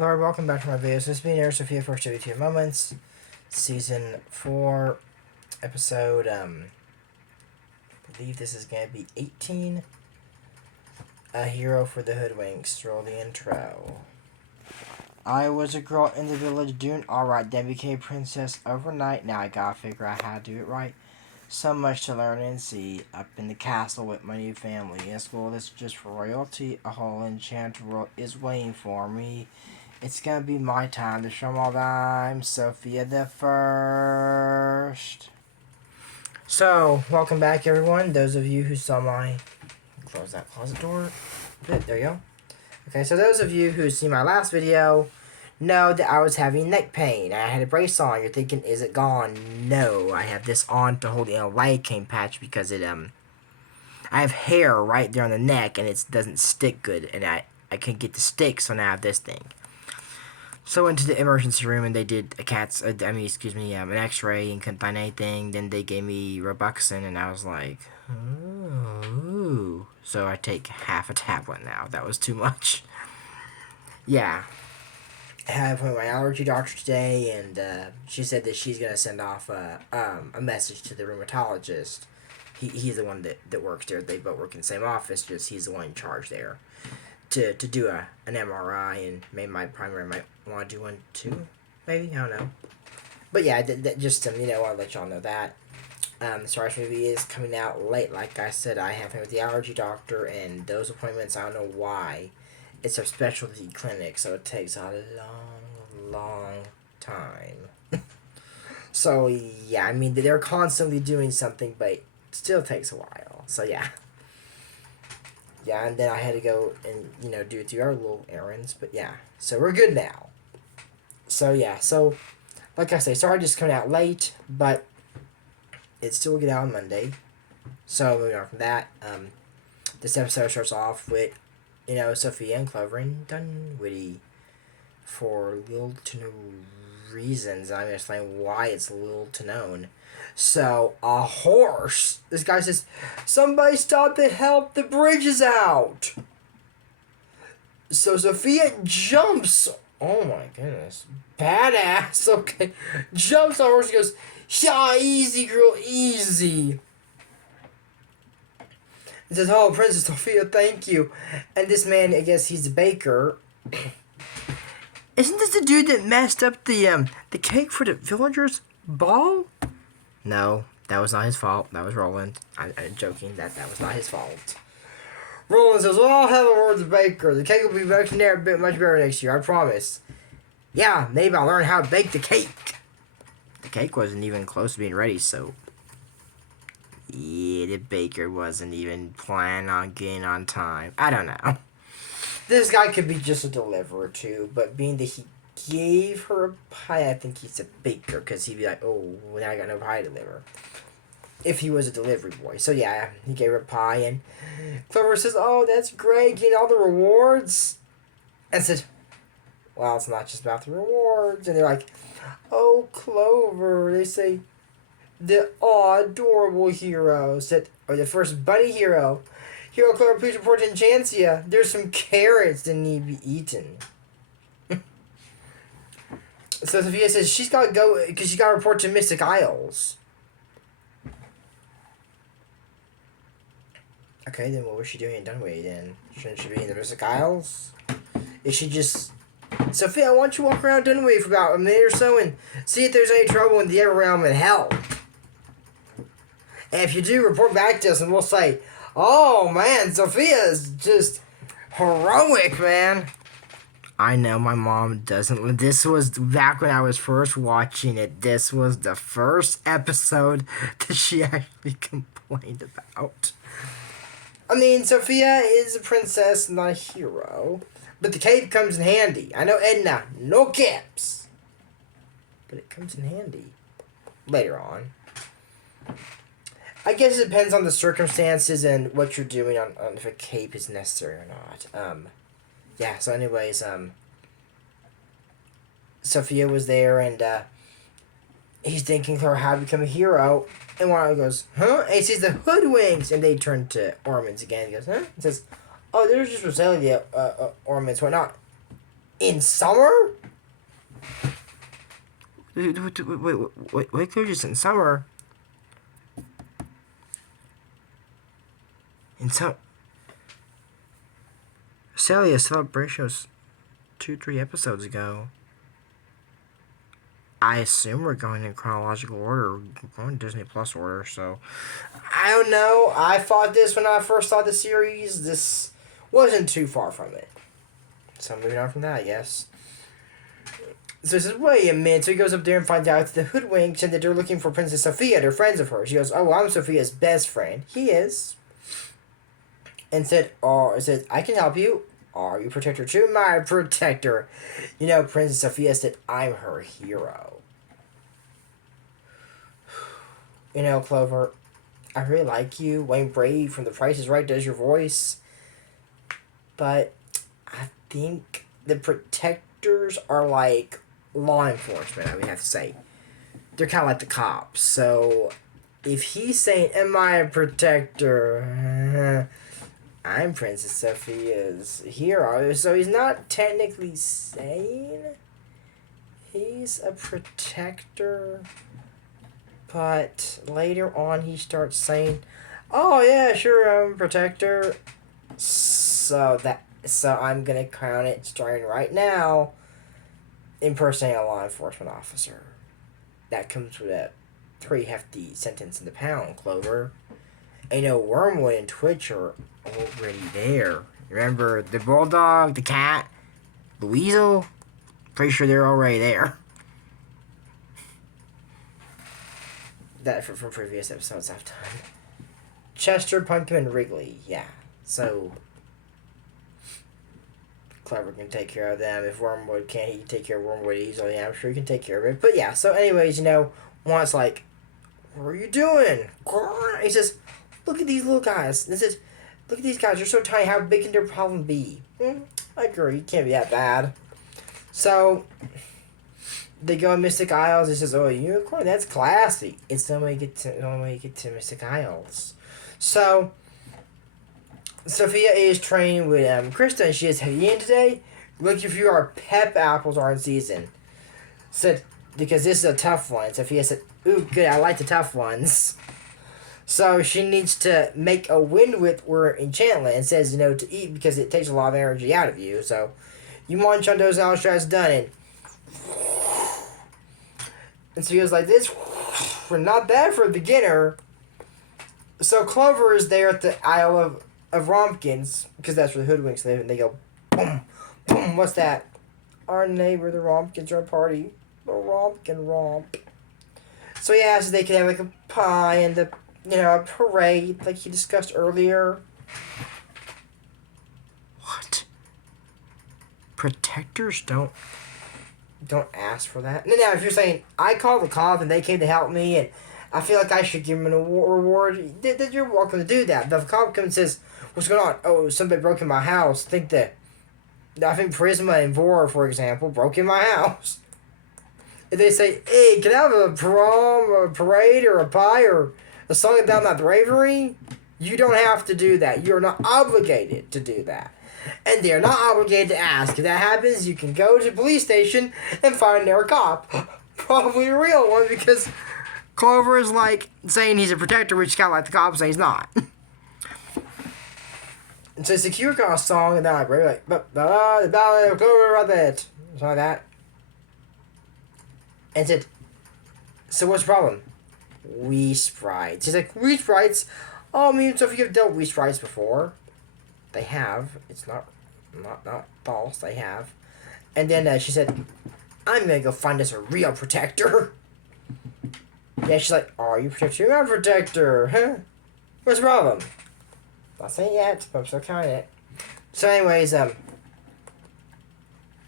Hello, welcome back to my videos. This is me, Sofia, for WTF Moments, Season 4, Episode, I believe this is going to be 18. A hero for the Hoodwinks. Roll the intro. I was a girl in the village doing alright, then became princess overnight. Now I gotta figure out how to do it right. So much to learn and see. Up in the castle with my new family. In school, this is just for royalty. A whole enchanted world is waiting for me. It's gonna be my time to show them all that I'm Sofia the First. So, welcome back, everyone. Those of you who saw my... Close that closet door. There you go. Okay, so those of you who see my last video know that I was having neck pain. I had a brace on. You're thinking, is it gone? No, I have this on to hold in a lidocaine patch because it, I have hair right there on the neck and it doesn't stick good. And I couldn't get the stick, so now I have this thing. So I went to the emergency room and they did an x-ray and couldn't find anything. Then they gave me Robuxin and I was like, ooh. So I take half a tablet now. That was too much. Yeah. I had an appointment with my allergy doctor today and she said that she's going to send off a message to the rheumatologist. He's the one that works there. They both work in the same office, just he's the one in charge there. To do an MRI, and maybe my primary might want to do one too, maybe, I don't know. But yeah, just I'll let y'all know that. The Star Wars movie is coming out late. Like I said, I have him with the allergy doctor, and those appointments, I don't know why. It's a specialty clinic, so it takes a long time. So yeah, I mean, they're constantly doing something, but it still takes a while. So yeah. Yeah, and then I had to go and, do our little errands. But yeah, so we're good now. So yeah, so like I say, sorry just coming out late, but it still will get out on Monday. So moving on from that, this episode starts off with, Sofia and Clover and Dunwitty for little to no reasons. I'm going to explain why it's little to known. So, a horse. This guy says, somebody stop and help, the bridge is out. So Sofia jumps. Oh my goodness. Badass. Okay. Jumps on the horse and goes, yeah, easy girl, easy. He says, oh, Princess Sofia, thank you. And this man, I guess he's a baker. Isn't this the dude that messed up the cake for the villagers' ball? No, that was not his fault. That was Roland. I'm joking. That was not his fault. Roland says, well, I'll have a word with the baker. The cake will be much better next year, I promise. Yeah, maybe I'll learn how to bake the cake. The cake wasn't even close to being ready, so... Yeah, the baker wasn't even planning on getting on time. I don't know. This guy could be just a deliverer, too, but being that he gave her a pie, I think he's a baker, because he'd be like, oh, now I got no pie to deliver. If he was a delivery boy. So, yeah, he gave her a pie, and Clover says, oh, that's great, getting all the rewards. And said, well, it's not just about the rewards. And they're like, oh, Clover. They say, the adorable hero said, or the first bunny hero. Hero Clover, please report to Enchantia. There's some carrots that need to be eaten. So Sofia says she's got to go because she's got to report to Mystic Isles. Okay, then what was she doing in Dunway then? Shouldn't she be in the Mystic Isles? Is she just... Sofia, I want you to walk around Dunway for about a minute or so and see if there's any trouble in the Everrealm and help. And if you do, report back to us and we'll say, oh man, Sofia is just heroic, man. I know my mom doesn't. This was back when I was first watching it. This was the first episode that she actually complained about. I mean, Sofia is a princess, not a hero. But the cape comes in handy. I know Edna, no caps. But it comes in handy. Later on. I guess it depends on the circumstances and what you're doing on if a cape is necessary or not. Yeah, so anyways, Sofia was there, and he's thinking her how to become a hero, and one goes, huh? And he sees the Hoodwinks, and they turn to ornaments again. He goes, huh? He says, oh, they're just for selling the ornaments, why not? In summer? Wait, just in summer? In some... Celia celebration was 2-3 episodes ago. I assume we're going in chronological order. We're going Disney Plus order, so... I don't know. I thought this when I first saw the series. This wasn't too far from it. So moving on from that, I guess. So he says, wait a minute. So he goes up there and finds out it's the Hoodwinks and that they're looking for Princess Sofia. They're friends of hers. She goes, oh, well, I'm Sofia's best friend. He is. And said, I can help you. Are you protector too? My protector. You know, Princess Sofia said, I'm her hero. You know, Clover, I really like you. Wayne Brady from The Price is Right does your voice. But I think the protectors are like law enforcement, I would have to say. They're kind of like the cops. So if he's saying, am I a protector? I'm Princess Sophia's hero. So he's not technically saying he's a protector. But later on he starts saying, oh yeah, sure, I'm a protector. So I'm gonna crown it starting right now. Impersonating a law enforcement officer. That comes with a pretty hefty sentence in the pound, Clover. And you know, Wormwood and Twitch are already there. Remember the bulldog, the cat, the weasel? Pretty sure they're already there. That from previous episodes I've done. Chester, Pumpkin, and Wrigley. Yeah. So Clover can take care of them. If Wormwood can't, he can take care of Wormwood easily. I'm sure he can take care of it. But yeah, so anyways, you know, Juan's like, what are you doing? He says, look at these little guys. This is, look at these guys. They're so tiny. How big can their problem be? I agree. It can't be that bad. So they go in Mystic Isles. He says, oh, a unicorn? That's classy. It's the only way you get to Mystic Isles. So Sofia is training with Krista, and she is heading in today. Look if your pep apples are in season. Said, because this is a tough one. Sofia said, ooh, good, I like the tough ones. So she needs to make a wind whip or enchantment and says, you know, to eat because it takes a lot of energy out of you. So you munch on those now, it's done. And so he goes like this. Not bad for a beginner. So Clover is there at the Isle of Rompkins, because that's where the Hoodwinks live, and they go, boom, boom, what's that? Our neighbor, the Rompkins, are a party. The Rompkin Romp. So he asks if they could have like a pie and a parade, like he discussed earlier. What? Protectors don't ask for that? Now, if you're saying, I called the cops and they came to help me, and I feel like I should give them an reward, then you're welcome to do that. But if a cop comes and says, what's going on? Oh, somebody broke in my house. I think Prisma and Vora, for example, broke in my house. If they say, hey, can I have a prom or a parade or a pie or a song about my bravery? You don't have to do that. You're not obligated to do that. And they're not obligated to ask. If that happens, you can go to the police station and find their cop. Probably a real one, because Clover is like saying he's a protector, which is kind of like the cop saying he's not. And so it's a cute kind of song, and then like the ballad of Clover Rabbit, something like that. And said, so what's the problem? Wii sprites. He's like, Wii sprites? Oh, me and Sophie have dealt Wii sprites before. They have. It's not false. They have. And then she said, I'm gonna go find us a real protector. Yeah, she's like, oh, you protector? You're not a protector, huh? What's the problem? Not saying yet, but I'm still counting it. So anyways,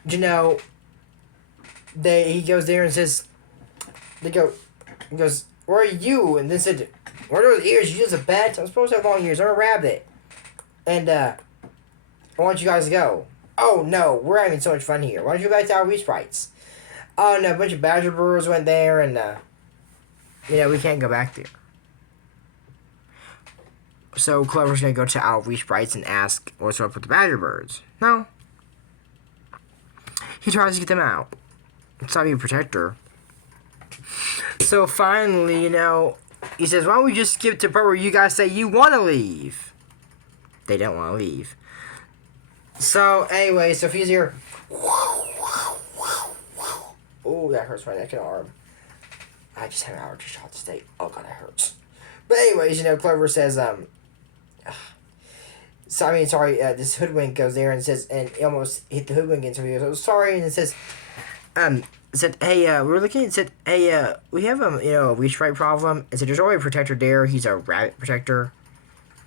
he goes there and says, he goes, where are you? And they said, where are those ears? You use a bat? I'm supposed to have long ears. I'm a rabbit. And, I want you guys to go. Oh, no, we're having so much fun here. Why don't you go back to our Wii sprites? Oh, no, a bunch of badger brewers went there, and, we can't go back there. So Clover's gonna go to our Wii sprites and ask what's up with the badger birds. No. he tries to get them out. It's not even a protector. So finally, he says, why don't we just skip to the part where you guys say you want to leave? They don't want to leave. So, anyway, Sophia's here. Oh, that hurts my neck and arm. I just had an allergy shot today. Oh, God, that hurts. But anyways, Clover says, this hoodwink goes there and says, and he almost hit the hoodwink, and so he goes, oh, sorry, and it says, hey, we're looking, it said, hey, we have, a weed stripe problem. It said, there's already a protector there. He's a rabbit protector.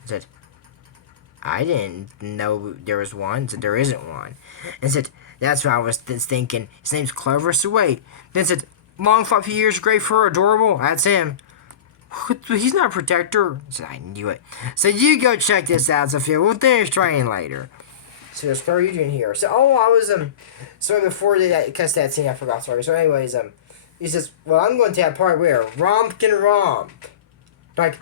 It said, I didn't know there was one. It said, there isn't one. And it said, that's what I was thinking. His name's Clover, so wait. Then it said, long floppy ears, gray fur, adorable. That's him. He's not a protector. I said, I knew it. So you go check this out, Sophia. We'll finish training later. So what are you doing here? So, I was, so before they cuss that scene, I forgot, sorry. So anyways, he says, well, I'm going to that party where romp can romp. Like,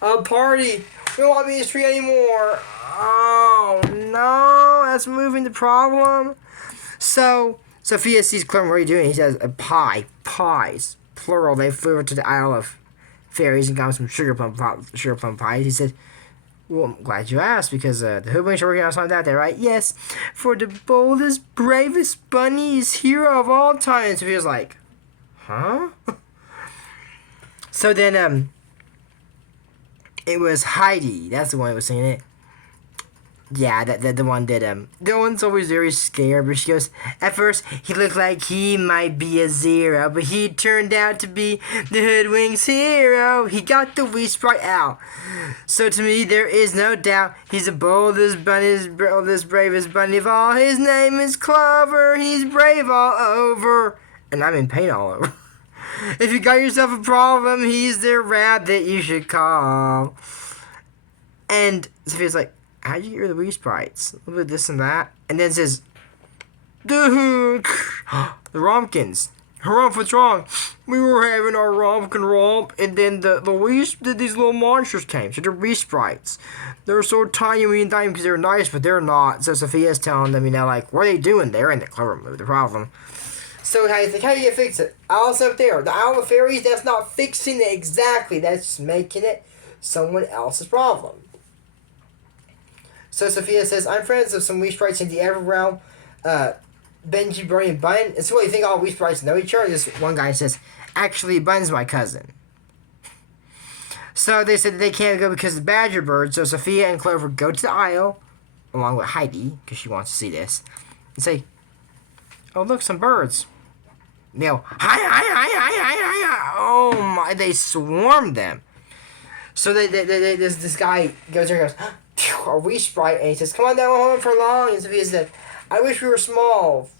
a party. We don't want to be in the street anymore. Oh, no. That's moving the problem. So, Sophia sees Clover, what are you doing? He says, pies, plural. They flew over to the Isle of Fairies and got some sugar plum pies. He said, well, I'm glad you asked, because the Hoodwinks are working on something like that, right? Yes, for the boldest, bravest bunnies, hero of all time. And Sophia's like, huh? So then, it was Heidi. That's the one that was singing it. Yeah, the one that, the one's always very scared, but she goes, at first, he looked like he might be a zero, but he turned out to be the Hoodwinks hero. He got the wee sprite out. So to me, there is no doubt, he's the boldest, bravest bunny of all. His name is Clover. He's brave all over. And I'm in pain all over. If you got yourself a problem, he's the rat that you should call. And Sophia's like, how'd you get rid of the wee sprites? A little bit of this and that. And then it says, the Rompkins. Harumph, what's wrong? We were having our romp, and then these little monsters came. So they're wee sprites. They're so tiny we didn't think because they're nice, but they're not. So Sophia's telling them, like, what are they doing there? And the Clover moved the problem. So how do you fix it? Alice up there. The Isle of Fairies, that's not fixing it exactly. That's just making it someone else's problem. So Sophia says, I'm friends of some wee sprites in the Everrealm. Benji, Bernie, and Bun. It's what you think all wee sprites know each other. This one guy says, actually, Bun's my cousin. So they said that they can't go because of the Badger Bird. So Sophia and Clover go to the Isle, along with Heidi, because she wants to see this, and say, oh, look, some birds. They go, hi. Oh, my. They swarm them. So this guy goes there and goes, a wee sprite, and he says, come on down home for long. And Sophia said, I wish we were small.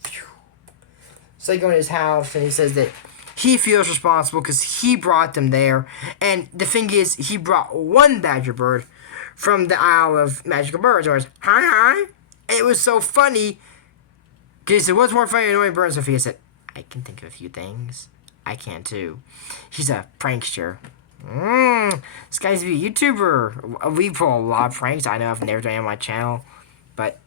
So they go in his house, and he says that he feels responsible because he brought them there. And the thing is, he brought one badger bird from the Isle of Magical Birds. And it was, hi. And it was so funny. Because he said, what's more funny than annoying birds? Sophia said, I can think of a few things. I can too. He's a prankster. This guy's a YouTuber. We pull a lot of pranks. I know I've never done it on my channel, but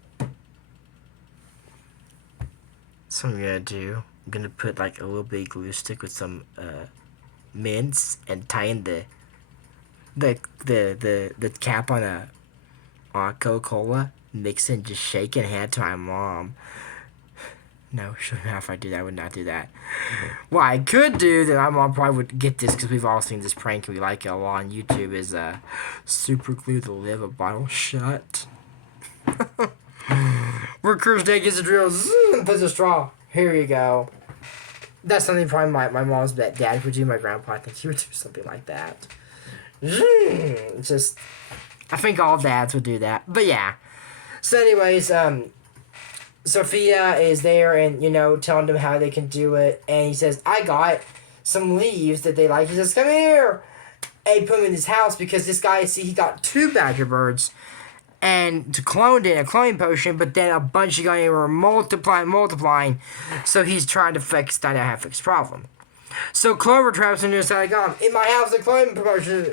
that's what I'm gonna do. I'm gonna put like a little bit glue stick with some mints and tie in the cap on a Coca-Cola. Mix it and just shake it and hand it to my mom. No, sure enough, if I do that, I would not do that. What I could do, that my mom probably would get this, because we've all seen this prank and we like it a lot on YouTube, is super glue the lid of a bottle shut. Worker's day gets a drill, and puts a straw. Here you go. That's something probably my mom's dad would do. My grandpa, I think he would do something like that. Just, I think all dads would do that. But yeah. So anyways, Sophia is there and, telling them how they can do it. And he says, I got some leaves that they like. He says, come here. And he put them in his house because this guy, he got 2 badger birds. And to clone it, a cloning potion, but then a bunch of guys were multiplying. So he's trying to fix that half-fixed problem. So Clover traps into his like, in my house, a cloning potion.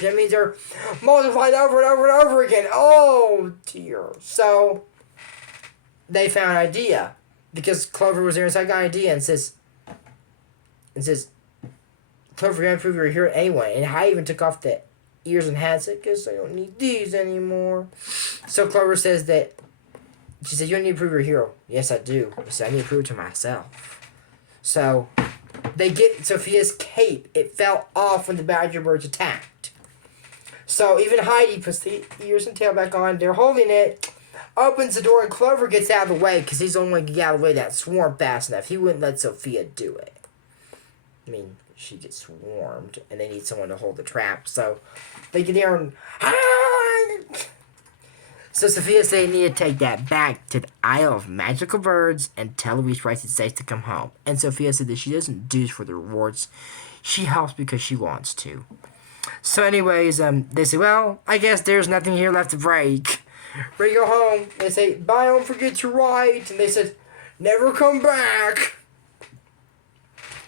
That means they're multiplying over and over and over again. Oh, dear. So they found an idea. because Clover was there inside, got an idea and says, Clover, you're gonna prove you're a hero anyway. And I even took off the ears and hats. I guess I don't need these anymore. So Clover says that, she said, you don't need to prove you're a hero. Yes, I do. She said, I need to prove it to myself. So they get Sofia's cape. It fell off when the Badger Birds attacked. So even Heidi puts the ears and tail back on. They're holding it. Opens the door and Clover gets out of the way because he's the only one who can get out of the way that swarm fast enough. He wouldn't let Sofia do it. I mean, she gets swarmed and they need someone to hold the trap. So they get there and... So Sofia said they need to take that back to the Isle of Magical Birds and tell Louise Price it's safe to come home. And Sofia said that she doesn't do this for the rewards. She helps because she wants to. So anyways, they say, well, I guess there's nothing here left to break. Ready to go home. They say, bye, don't forget your right. And they said, never come back.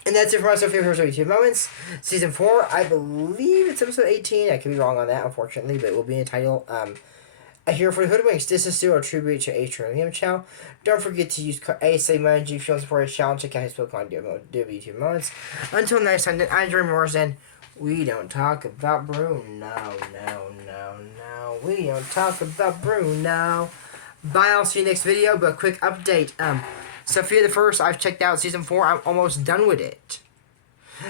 And that's it for my Sofia First WTF Moments. Season 4, I believe it's episode 18. I could be wrong on that, unfortunately, but it will be in the title. Here for the Hoodwinks. This is still a tribute to H. channel. Don't forget to use code ASAMONG if you want to support his channel. Check out his book on WTF Moments. Until next time, then I'm Jeremy Morrison. We don't talk about Bruno. No. We don't talk about Bruno. Bye, I'll see you next video. But quick update. Sofia the First, I've checked out season 4. I'm almost done with it.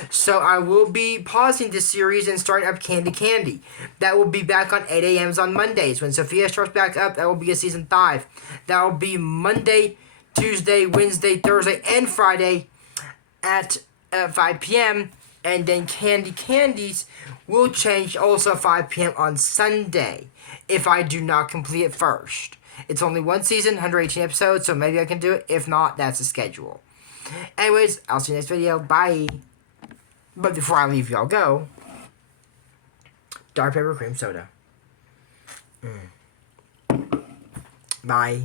So I will be pausing this series and starting up Candy. That will be back on 8 a.m. on Mondays. When Sofia starts back up, that will be a season 5. That will be Monday, Tuesday, Wednesday, Thursday, and Friday at 5 p.m. And then Candies will change also 5 p.m. on Sunday if I do not complete it first. It's only one season, 118 episodes, so maybe I can do it. If not, that's the schedule. Anyways, I'll see you next video. Bye. But before I leave y'all go, dark pepper cream soda. Bye.